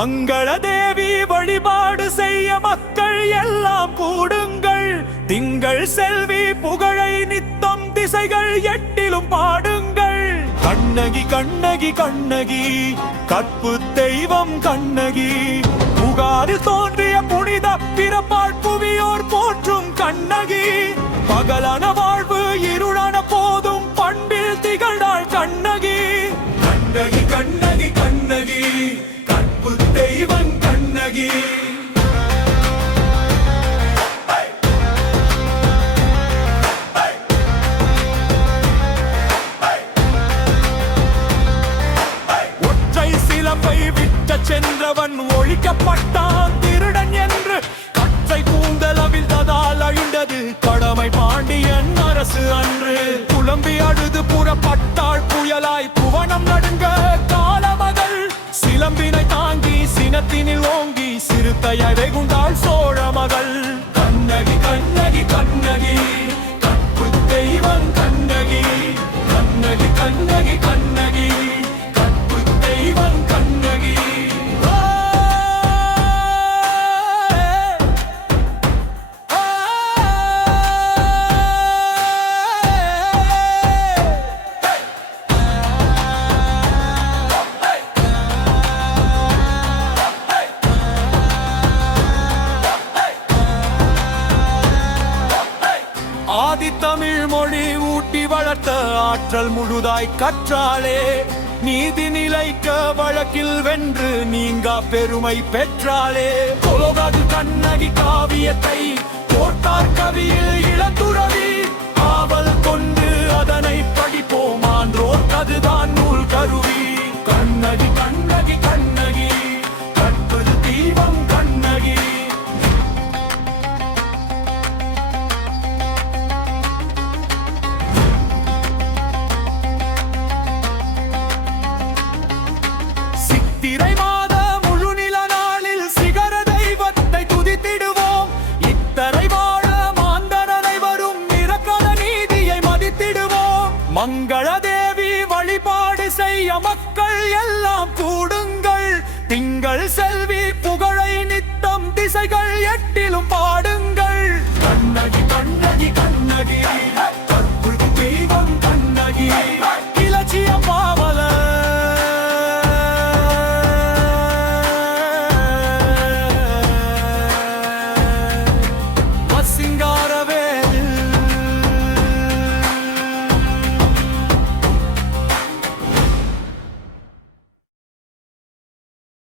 மங்கள தேவி வழிபாடு செய்ய மக்கள் எல்லாம் கூடுங்கள். திங்கள் செல்வி புகழை நித்தம் திசைகள் எட்டிலும் பாடுங்கள். கண்ணகி கண்ணகி கண்ணகி கற்பு தெய்வம் கண்ணகி, புகாரில் தோன்றிய புனித பிறப்பாள் புவியோர் போற்றும் கண்ணகி. பகலான வாழ்வு இருளான போதும் பண்பில் திகழாள் கண்ணகி. கண்ணகி கண்ணகி கண்ணகி கற்பு தெய்வம் கண்ணகி. ஒற்றை சிலம்பை விட்ட சென்றவன் ஒழிக்கப்பட்டான் திருடன் என்று. கற்றை கூந்தல் அவிழ்ந்ததால் அழிந்தது கடமை பாண்டியன் அரசு அன்று. புலம்பி அழுது புறப்பட்டாள் புயலாய் புவனம் நடுங்க காலமகள். சிலம்பினை தாங்கி சினத்தினில் ஓங்கி சிறுத்தையை வெகுண்டாள் சோழ மகள். கண்ணகி கண்ணகி கண்ணகி கற்பு தெய்வம் கண்ணகி. கண்ணகி கண்ணகி கண்ணகி கற்பு தெய்வம் கண்ணகி. ஆதித்தமிழ் மொழி ஊட்டி வளர்த்த ஆற்றல் முழுதாய் கற்றாளே. நீதி நிலைக்க வழக்கில் வென்று நீங்கா பெருமை பெற்றாளே. கொலோகாது கண்ணகி காவியத்தை